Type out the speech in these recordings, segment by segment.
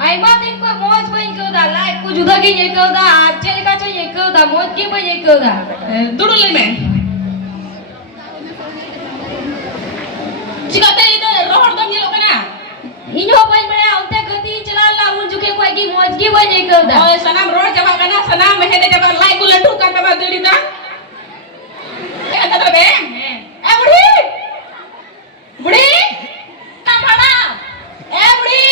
Aiba din ko moj bain ko da lai ku juda gi ye ko da achel ka cha ye ko da moj gi bain ye ko da duduk le me chikate ida rohor dam yelo kana inho bain bada onte gati chala la un juke ko gi moj gi bain ye ko da oh sanam roh jaba kana sanam hede jaba lai ku latu kan ba diri da anta to be budi budi ta bada budi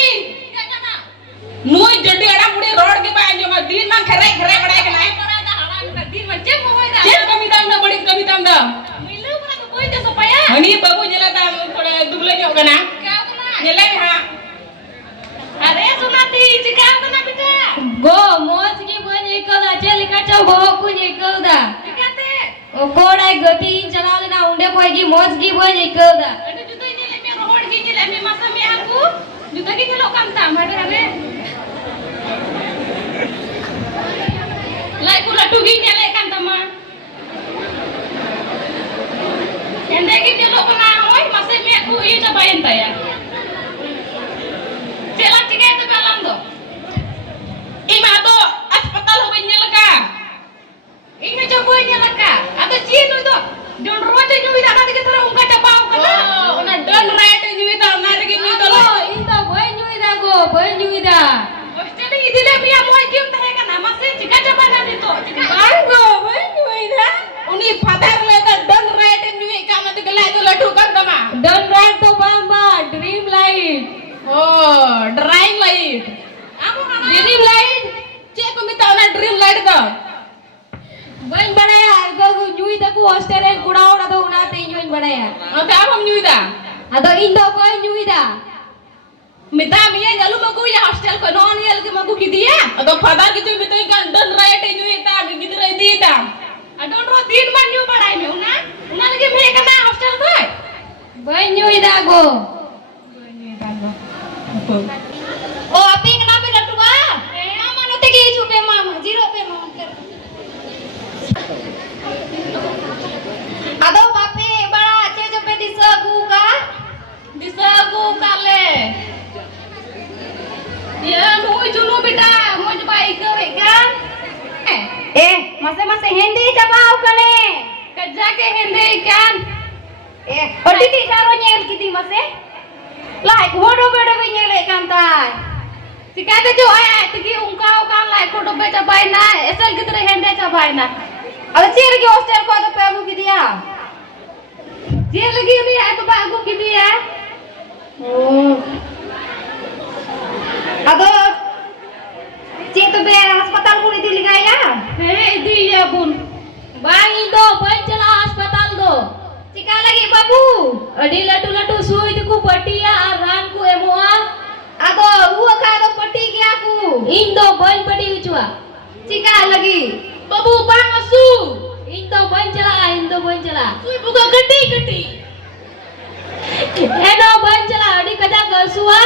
nuôi jadi ada budi road ke bae jo ma din man khere khere badai kana din man chem mo hoy da chem kami tam da badi kami tam da milu pra ko boy de supaya ani babu jela ta thode duble nyok kana ka kana jela ha are sunati chika kana bita go moj gi bain ye ko da achel ka cha bo ku ye ko da chikate o kodai gati chala le na unde ko gi moj gi bain ye ko da ane juta ini le me road gi jela me masa me aku juta gi kelo kam tam habe habe lai ku latu gi jela kan tama ende gi jelo kana oi masa me aku i coba enta ya jela chike te balam do ima to hospital ho nyel ka inge coba nyala ka ata chin do don roje nyui da ka tara unga chapao kana oh una don right nyui da na rigi nyui da lo inda boy nyui da go boy nyui da hostel idile biya moy kim tahe kana mase chika chapa na dito chika bang go boy nyui da uni father le da don right nyui ka na digla to latu kan dama don right to bamba dream light oh drying light amo kana dream light che ko mita na dream light da boy badaya go nyui da ku hostel en kuda ora do una te nyui badaya ate am nyui da ado indo boy nyui da mita miya jalu magu ya hostel ko non yel ke magu kidiya ado father ki tu mita kan don right nyui ta gidra di ta adon ro din man nyu badai me una lagi me kana hostel to boy nyui da go oh api kenapa latu ba mama no te gi chupe mama zero pe mama ado bape bada che chupe disagu kale ya nuôi chunu beta moj bai ke kan mase hindi chapao kane kerja ke hindi kan oditi saro nyel kiti mase like hodo bedo nyele kan tai sikate jo ay tigi ungkau kan lai ko dobe chapai na esal kitre hindi chapai na ada cher ki hostel ko to pegu ki dia je lagi ni ay baba agu ki dia oh ado che to be hospital ko di ligaya he di ya bun bang indo panchala hospital do chika lagi babu adi latu latu sui ku patiya ran ku emoa ado uwa ka do pati gya ku indo ban pati uchwa chika lagi babu bang asu indo panchala sui buka gati gati eno panchala adi kaja gasua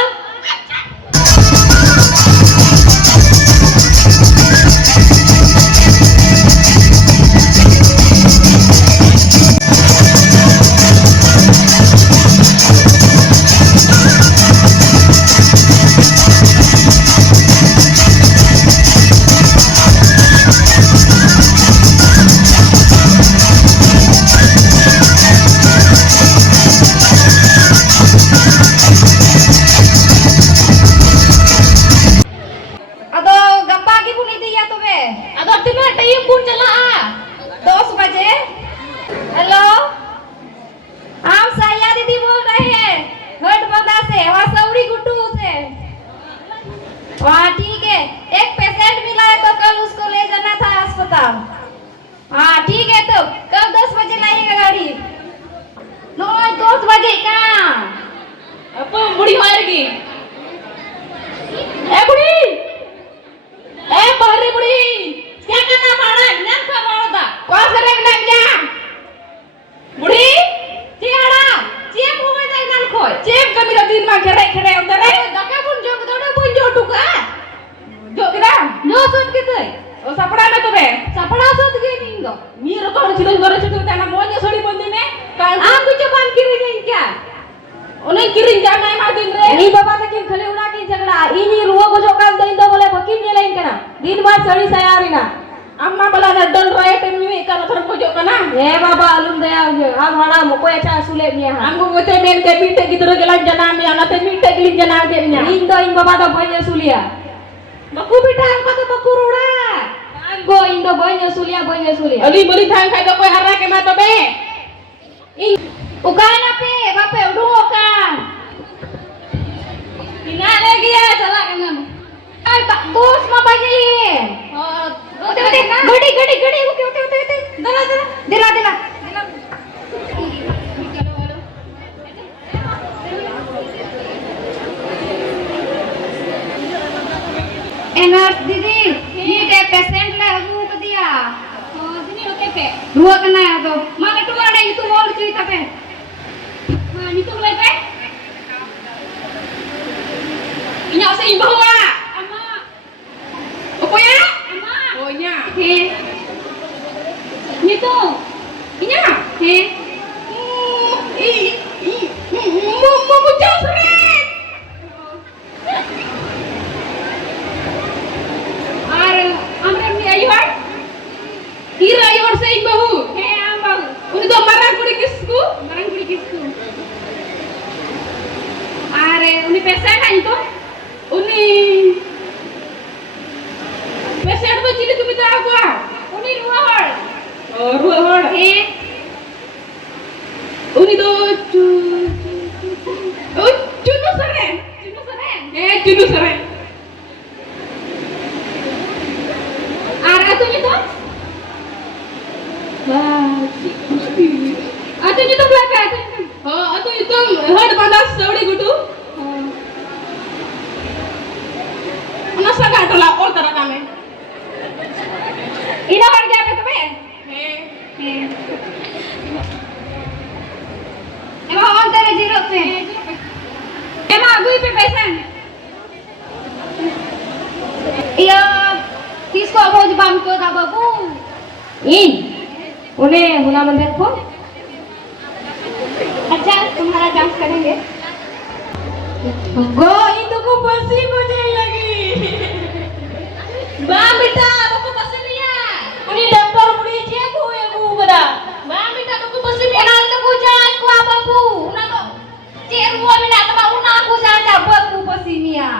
ado tina time pun chala 10 बजे hello हम साया दीदी बोल रहे हैं हट बंदा से वहाँ सौड़ी गुड्डू से वहाँ ठीक है एक पेशेंट मिला है तो कल उसको ले जाना था अस्पताल हाँ ठीक है तो कल 10 बजे लाइएगा गाड़ी नो 10 बजे कहाँ apa budi lagi budi bahari budi siapa nama anak nyangka mau tak kau sering nanya budi ciara ciep mau main dengan kau ciep kami dah din mah kere untuk दका pun जो kita pun जो टुका jok kita no sud kita oh sapra na tobe sapra sud gini ndo మీరు తో చిరు తన మోజ సోడి పొందినే aku coba kirim क्या ఉనే కిరిం జామై మా దిన్ రే ini bapak दिन भर सड़ी सयारी ना अम्मा बला ना डन रहे टेम नी का थर को जो kana ए बाबा अलुम दया हम हड़ा मको एचा असुले मिया anggo gote men ke binte gidro gelan janam ya na te binte gelin janam ke nya इन बाबा तो बने सुलिया baku bita angko to baku roda anggo इन बने सुलिया ali beli thang khai to koi hara ke ma to be ukan ape bape udu ukan ina lagi ya salah kan ay pak bos ma bagi oke gadi oke dila nurse didi ini deh patient lah aku ke dia sini lo kepe dua kena ya tuh mana tuh ada itu mau cerita pe nah itu mulai pe inya sa ibu wa ama opo ya ama oh nya he itu inya he mau jauh seret amre ni ayuan kira ayuan sa ibu he ambang uni to marang kuri kisku are uni pesa kan itu uni peser to chili tumi ta agwa uni ruahor oh ruahor he uni to chunu sare chunu sare are atunya tuh atunya tuh berapa atunya oh atu itu hard balas saudi gutu ana saga to lapor tara kame ina harga apa tuh be emang on tere zero pe emang agui pe पैसा iya किसको भोज balm को दा बाबू इन उन्हें हुना मंदिर को अच्छा तुम्हारा डांस करेंगे गो इन को पसी मुझे लगी बा बेटा को पसी लिया उन्हें डॉक्टर मुड़ी जे को एगु बड़ा बा बेटा को पसी लिया उना तो बुझान को बाबू उना तो जे रुआ में ना तो उना बुझान जा बाबू पसी मिया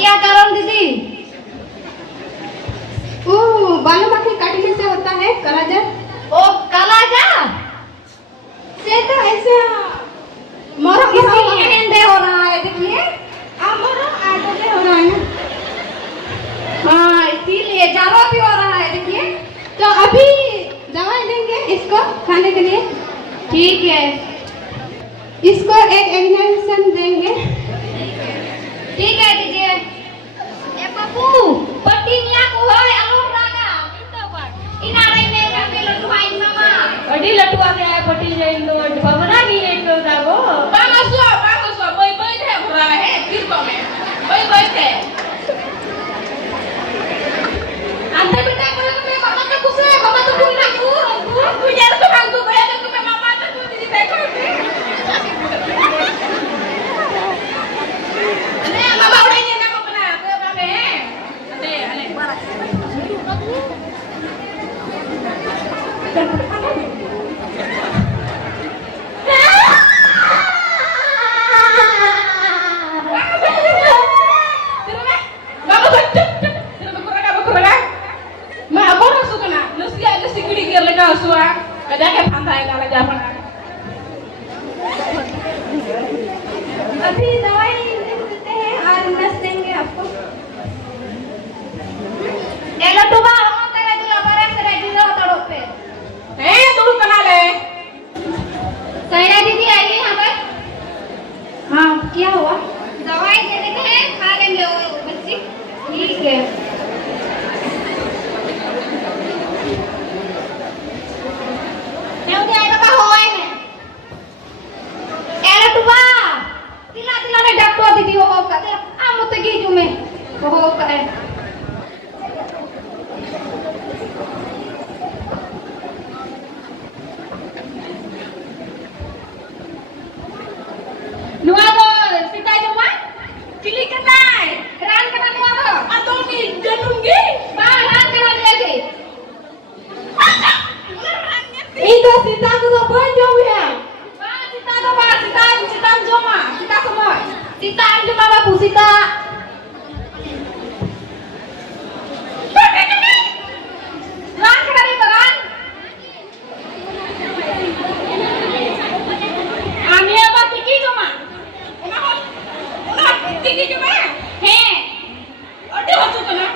क्या कारण दीदी बालों बाकी काटने से होता है कलाजा ओ कलाजा से तो ऐसे मोरा किसी हिंदे हो रहा है देखिए मोरा आगे हो रहा है ना हाँ इसीलिए जारो भी हो रहा है देखिए तो अभी दवाई देंगे इसको खाने के लिए ठीक है इसको एक इंजेक्शन देंगे ठीक है दीजिए ए बाबू पट्टी निया को है अलग रागा ina rai me ka ke lo tuai mama Adi latu ake ay pati jain do bhavana ni eko dago. Bagus so, baik deh berapa kir kok me, baik deh. Ante benda kalau me mama ka kuse, mama tu pun aku jar tu aku kaya tu me mama tu di teko ni. Ane mama udah ni nama kena, ke apa me? Ane. अभी दवाई देते हैं और नस देंगे आपको ये लड्डू बा हम तेरे दूल्हा बड़े से रेडी हो तड़ो पे dulu kenal le. सैया दीदी आइए यहाँ पर हाँ क्या हुआ दवाई दे देते हैं खा लेंगे वो बच्ची ठीक है udah ada apa hoy me era tuba tila ne doctor didi ho ka te amu te gi jume ho ka hai nuwa do sita joma cili kenai ran kana nuwa do atau ni janungi ba ran kana dia ge itu sita tu तो बन जाओ है sita तो बा sita joma sita semua sita joma babu sita ran kena ni beran ani apa tinggi joma una tinggi joma है अरे हो चुका ना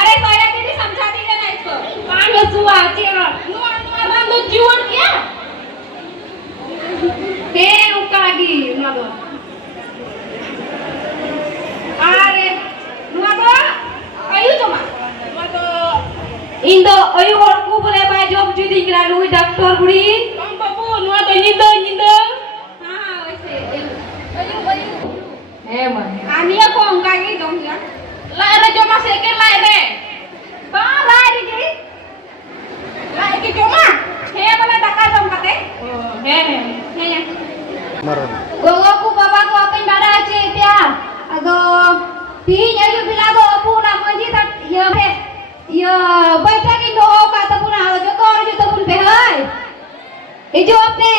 अरे साया दीदी समझा दीजिए ना इसको पानी सुआ चेरा नुआ तो जीवन क्या हे उकागी नुआ तो अरे नुआ तो आयु जमा नुआ तो इंदो आयु और को बोले भाई जॉब जुदी करा लुई डॉक्टर बुड़ी कम बाबू नुआ तो निंदो हां वैसे आयु है मन आनिया को उकागी दम क्या लाए रे जमा सेके लाए रे बा लाए रे जी लाए के जमा हे बोले टका जम कते हे Maron. gogo ku baba ku apen dada ace dia ado ti nyayu bila do apu na manji tak ye he ye baita ki do ka ta puna jo to or jo to pun pe hai e jo apne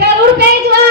जरूर भेजवा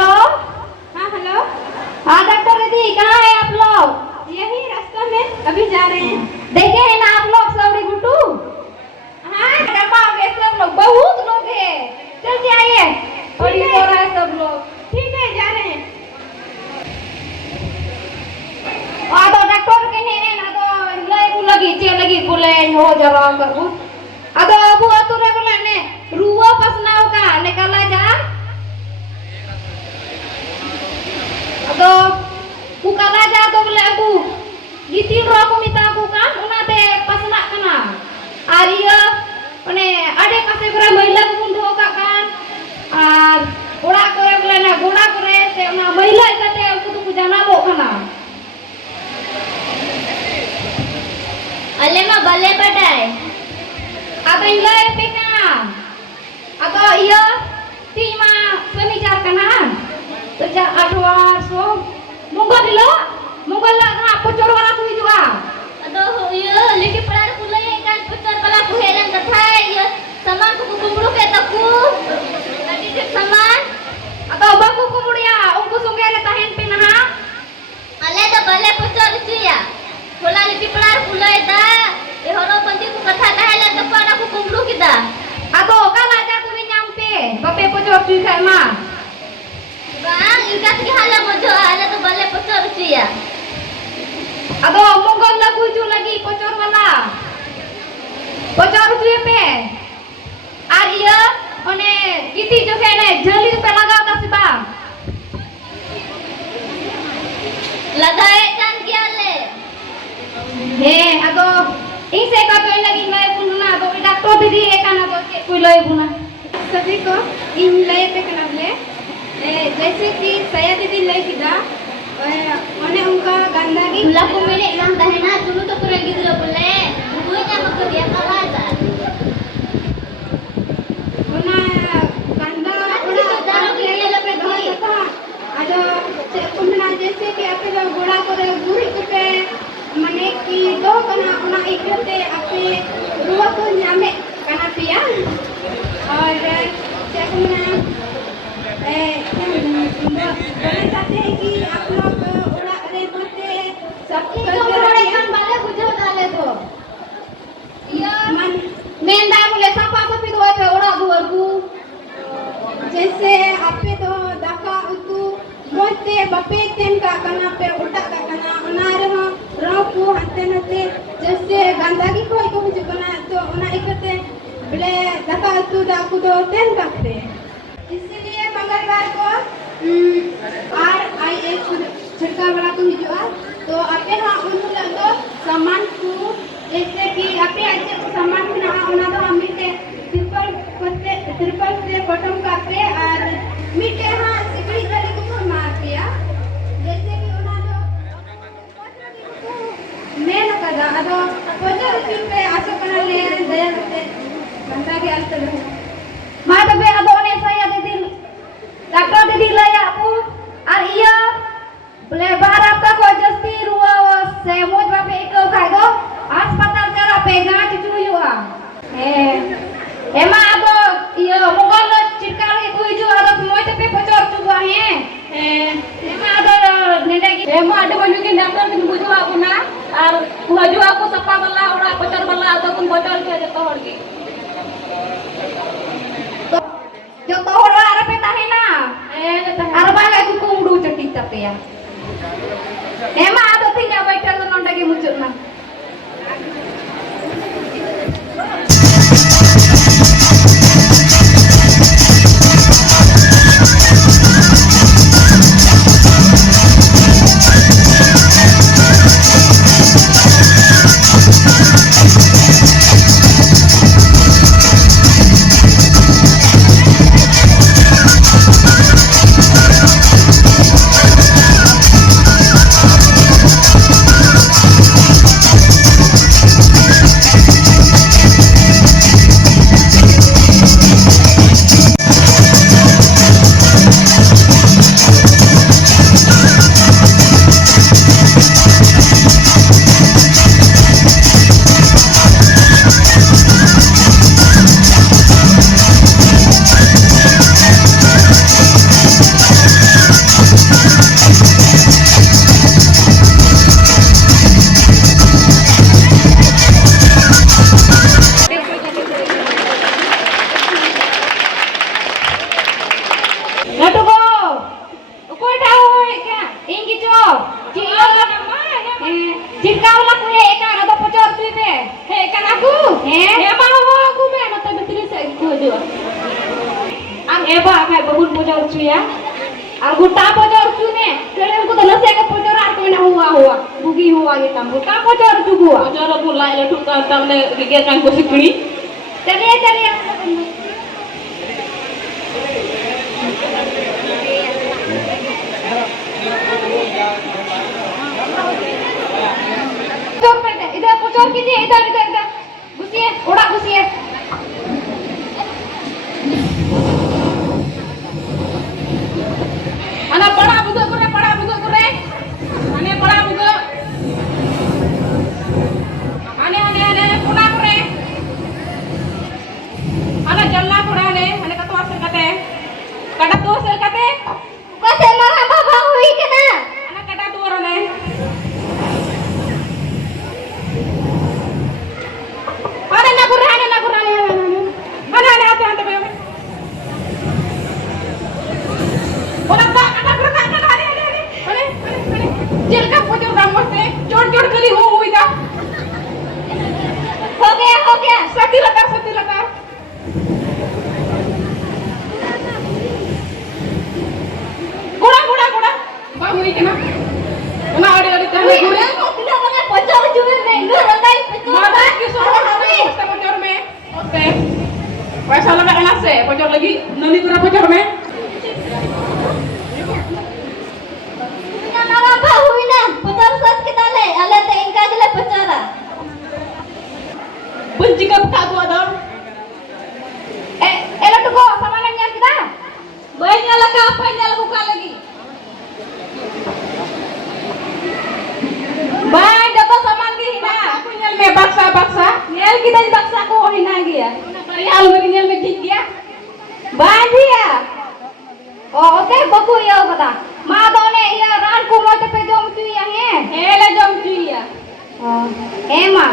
hello हाँ hello हाँ doctor दीदी कहाँ है आप लोग यही रास्ता में अभी जा रहे हैं देखे हैं ना आप लोग सौड़ी गुट्टू हाँ डब्बा में सब लोग बहुत लोग हैं चल जाइए और ये हो रहा है सब लोग ठीक है जा रहे हैं और तो डॉक्टर के नहीं ना तो लगी बोले हो जरा करूँ अदो अबू अतुरे बोला ने रुआ पसनाव का निकाला जा अदो कुकाला जा तो बोले अबू गिती रो को मिता को कान उनाते पसना कना आरिया माने आडे पासे करे महिला को बुंधो का कान आर ओड़ा करे बोले ना गोड़ा करे से ना महिला कते उनको तो जानाबो कना अले मा बले बडाय abang lai peka atau iya tima furniture kana kerja adwar so monggo dilo monggo lah na pocor wala ku juga aduh pocor tu kai ma. Bang, ikat ki hala mojo hala tu bale pocor cia. Ado mongol lagu ju lagi pocor wala. Pocor tu pe. Ar iya one kiti jo kene jali tu pe lagao ta si bang. Lagae kan ki ale. He ado इसे का तो लगी मैं पुनना तो doctor दीदी एक ना तो कोई लय पुना सभी को इन लय पे कनाबले जैसे कि सया दीदी लय किदा ओने उनका गंदा की Pula ko mele lang dahil na dulu to kurang gidro bole. Bubuy na magkadiya ka wala. ओना गंदा ओना दारो की ले पे दवा था आजो उन्ना जैसे कि आपे जो गोड़ा करे गुरी पे माने कि दो कना ओना इकते आपे रुआ को नामे कना पिया और चेकना बोले चाहते हैं कि आप लोग ओड़ा अरे बोलते सब bole kan bale bujo dale ko. मन मेंदा मुले सफा सफी तो पे ओड़ा दुवर को जैसे आपे तो दाका उतु मोते बपे तेन का कना पे उल्टा का कना उनारे हो रोकु हते नते जैसे गंदगी कोई तो मुझे बना तो उना इकते बले दाका उतु दाकु दो तेन का पे इसलिए मंगलवार को RIS छिड़का वाला को हिजुआ तो आपे हाँ उन लोग सामान को जैसे कि आपे आज सामान ना उना तो हम मिटे ट्रिपल से बटन का पे और मिटे हाँ सिकड़ी गली को मार दिया जैसे कि उना तो मैं न कदा अदो पोजर पे आसो कना ले दया करते घंटा के अलते रहो मा तबे ado ne saya didi doctor दीदी लय आपू और iya boleh barap ka ko jasti ruwa se moj bape ikau kai do अस्पताल cara pegang cucu yu ema ado iya mongol cirkal ke ku ju ado moi tepe pocor cuba he ema ado nede ki ema ada banyak yang daftar kin bujo aku na ar bujo aku sapa bala ora pocor bala atau pun bocor ke joto hor ge joto hora arape tahena arba ga ku kumdu ceti tapi ya ema ado tinya baital nonda ke mucutna Anggota pocor cune, kalian ku telah saya ke pocor aku nak huwa, bugi huwa kita, buka pocor tu gua. bocor pula ile tu kan ne gigir kan ko sikri Cari yang pocor कीजिए इधर घुसिए उड़ा घुसिए anak pala bugo kure ane pala bugo ane puna kure ana jalla kure ane katwa se kate kada to se kate Ko se marah baba hui kana. ana kada to rane ana na kure मेरी हो हुई था हो गया सती लगा गुड़ा बा हुई के ना अड़ी Uy, tidak pakai pocong juga nih. Lu rentai pocong. माता की सोना हमें पचर में ओके पैसा लगा एना से पचर लगी नली करा पचर में Punya nama apa Huina? Pocong sat kita le. Ale te ingka jele pocara. benci ka tak tu ada Lo tuh kok sama nanya kita? banyak lagi apa yang lakukan lagi Bye, dapat saman ki hina. aku nyel me baksa Nyel kita di baksa ko hina gi ya. bari hal meri nyel me ठीक dia Bye dia. Oh, oke baku ya kata. Ma done ya ran ku mo te pe jom tu ya he. hele jom cuy ya Oh, ema.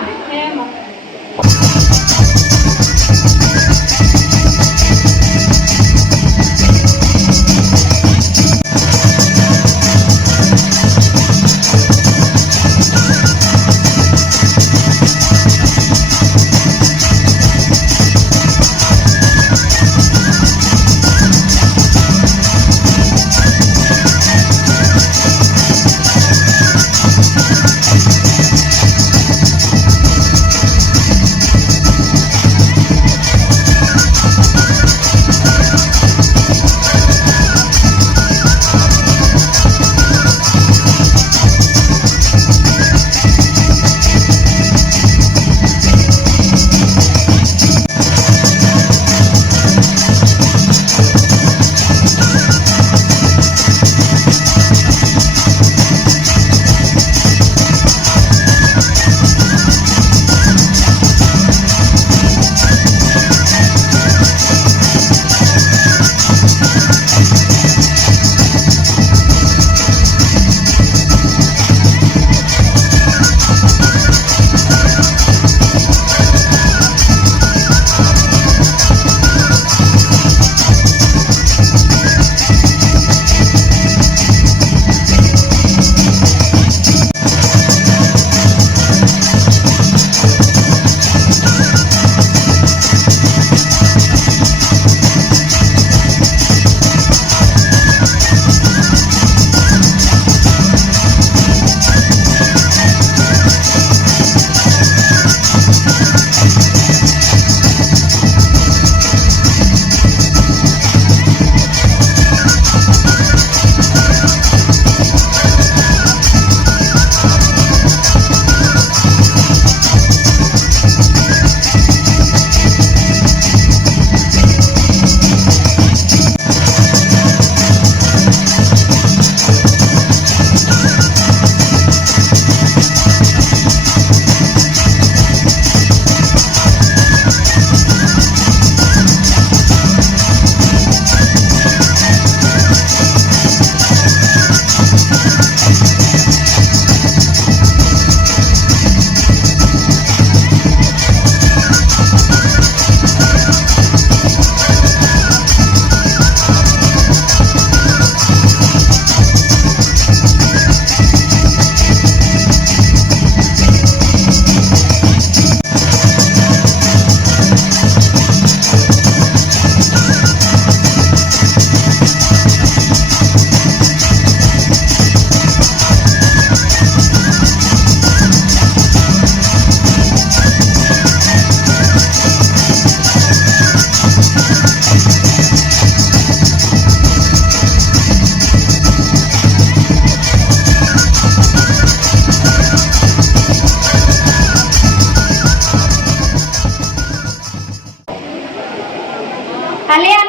Kalian